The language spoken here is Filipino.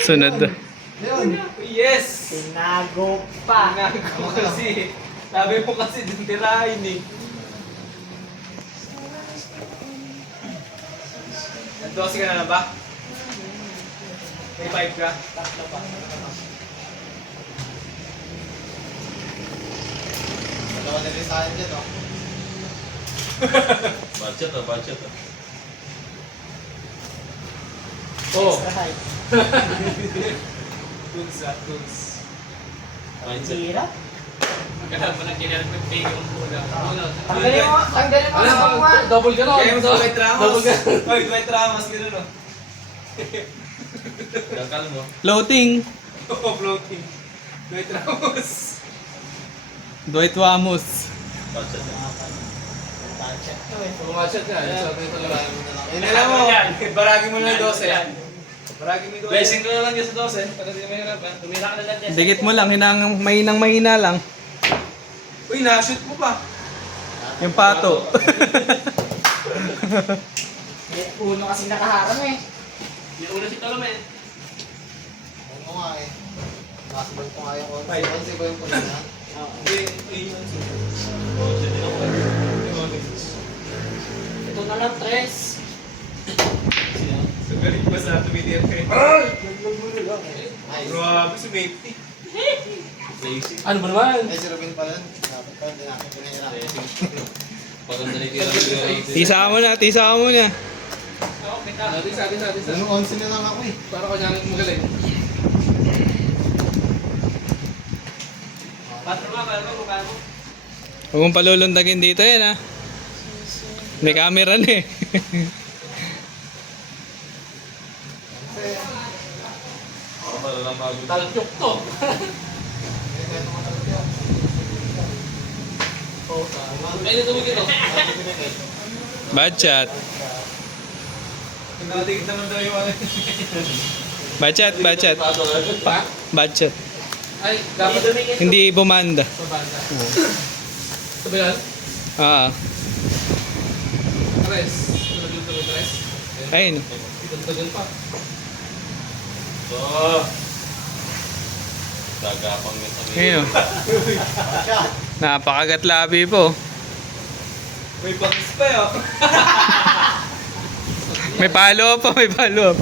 Sunod. Yes! Tinago pa. Tinago kasi. Sabi mo kasi dun tirahin eh. Nag-12 ka na ba? May 5 ka? Tatlo pa. Dalawa na rin sa akin dyan, oh. Budget ah, budget ah. Oh! Extra high. Tunes ah, tunes. Mindset. Hirap. Kaya mo na kinalpag-pay yung muna. Tanggalin mo ang sabuan. Double ka na. Kaya mo sa Dwight Ramos. Double ka. Oy, Dwight Ramos, gano'n o. Dakal mo. Floating. Oh, floating. Dwight Ramos. Dwight Ramos. Budget ah. Check to eh. Pumashat ka. Sabi ito lang. Yun Alam mo, baragi mo na 12. Baragi mo 12. Blessing ko na lang yan sa 12 para di mahirap ah. Tumira ka na lang dyan. Dikit mo lang, mahinang mahina lang. Uy, na-shoot mo pa. Yung pato. Eh, uno kasi nakaharang eh. Yung una si Tolomen. Oo nga eh. Nakasabay ko nga yung Five. 11 ba yung pula na? Hindi, yun. Ito na lang, tres. So, galing pa sa tumitir kayo. Nice. Grabe, sumipty. Blessing. Ano ba naman? Ay, si Robin pala. Dapat pa, hindi natin pinahirap. Paganda ni Kira. Tisa mo na, tisa mo na. Ano, 11 na lang ako eh. Para ko niyang magaling. Patro nga, kala mo, kala mo. Huwag mong palulundagin dito yan, ha. May camera na eh. Kasi, Para lang bago. Talkyok to. hindi tayo tumatalog yan. Ay, dito mo gito. Bad shot. Natigit naman daw yung ano. Bad shot, bad shot. Pa? Bad shot. Ay, dapat Hindi bumanda. sa banda. Ito ba yan? Ah, Tres. Tulog yung tuloy tres. ayun. Tagal pa. Oh. Gagapang yung sabi. Ayun. Napakagat labi po. May bangis pa yun. May follow up pa, may follow up.